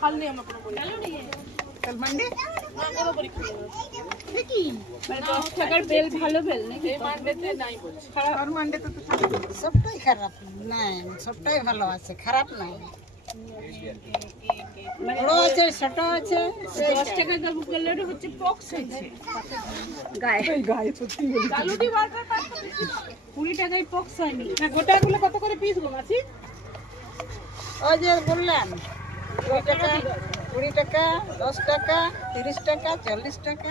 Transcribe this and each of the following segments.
फल नहीं हम अपना बोल चलो नहीं है कल मंडे ना কোনো পরীক্ষা নেই কি মানে 10 টাকার বেল ভালো বেল নাকি এই মানডেতে নাই বলছি আর মানডেতে তো সবটাই খারাপ না সবটাই ভালো আছে খারাপ নাই বড় আছে ছোট আছে 10 টাকা দাম করলে হচ্ছে পক্স হয়েছে গায়ে গায়ে সত্যি বলি কালুটি বারবার 20 টাকায় পক্স হয়নি না গোটাগুলো কত করে পিস গো মাছি ওই যে বললাম 20 টাকা 20 টাকা 10 টাকা 30 টাকা 40 টাকা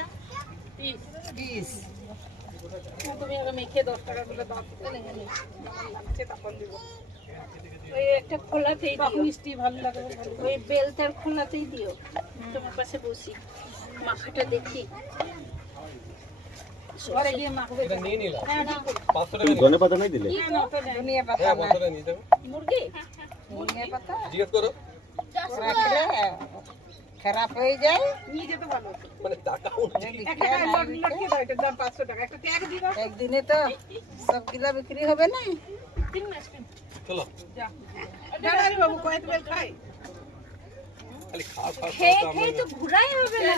পিস তুমি আগে মেখে 10 টাকা গুলো দাও লাগছে তখন দিব ওই একটা খোলাতেই দিও মিষ্টি ভালো লাগে ওই বেলটার খোলাতেই দিও তোমার পাশে বসি মাখাটা দেখি ঘরে গিয়ে মাখবে এটা নিয়ে নিলাম হ্যাঁ 500 টাকা ধনে পাতা নাই দিলে ধনিয়া পাতা হ্যাঁ 500 টাকা নিয়ে যাবে মুরগি ধনিয়া পাতা জিজ্ঞেস করো রাখলে খারাপ হয়ে যায় নিয়ে যেতে ভালো মানে টাকাও একটা লট লটকে দাও এটার দাম 500 টাকা একটা ট্যাগ দিও একদিনে তো সবগুলা বিক্রি হবে না তিন মাস চলো যা দাঁড়ারে বাবু কয়েক বেল খাই খালি খাও খাও খেয়ে তো ঘুরাই হবে না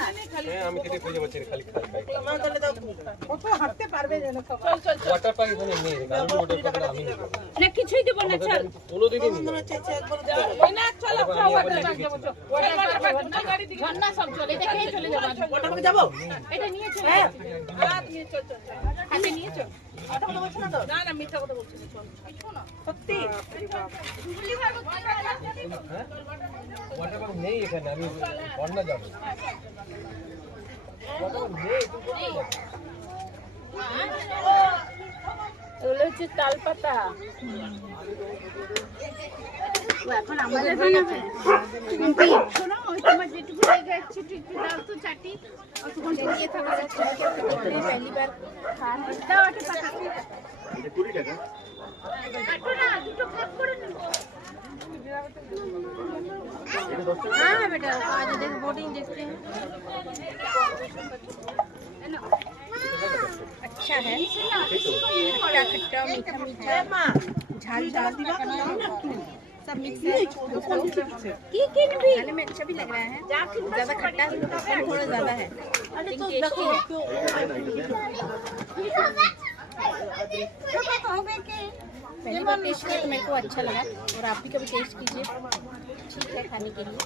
হ্যাঁ আমি কেটে খুঁজে পাচ্ছি না, খালি খাই আমার তাহলে দাও কত হাঁটতে পারবে যেন চল চল ওয়াটার পার্ক এখানে নেই কারণ ওটার কথা আমি নেব না কিছুই দেব না চল কোনোদিনই নেই ওই না চলো খাও ওয়াটার পার্ক যাবো চল ওয়াটার পার্ক না গাড়ি দিকে ঝর্ণা সব চলে এটা খেয়ে চলে যাবো ওয়াটার পার্ক যাবো এটা নিয়ে চল হ্যাঁ নিয়ে চল চল হাতে নিয়ে চল ওটা কথা বলছ না তো না না মিথ্যা কথা বলছিস চল শোনো সত্যি ওয়াটার পার্ক নেই এখানে আমি বন্যা যাব ওয়াটার পার্ক নেই তুই কোথায় যাবি এগুলো হচ্ছে তালপাতা এখন আমাদের বানাবে শোনো ওই তোমার যেটুকু জায়গা আছে একটু দাও তো চাটি অতক্ষণ দিয়ে থাকা যাচ্ছে পहली बार দাও একটা পাতা 20 টাকা কাটো না দুটো ভাগ করে নেব हाँ बेटा आज देख बोटिंग देखते हैं अच्छा है खट्टा खट्टा मीठा मीठा झाल झाल सब मिक्स है की भी खाने में अच्छा भी लग रहा है ज्यादा खट्टा थोड़ा ज्यादा है लेकिन टेस्टी है पहली बार टेस्ट किया तो मेरे को अच्छा लगा और आप भी कभी टेस्ट कीजिए ठीक है खाने के लिए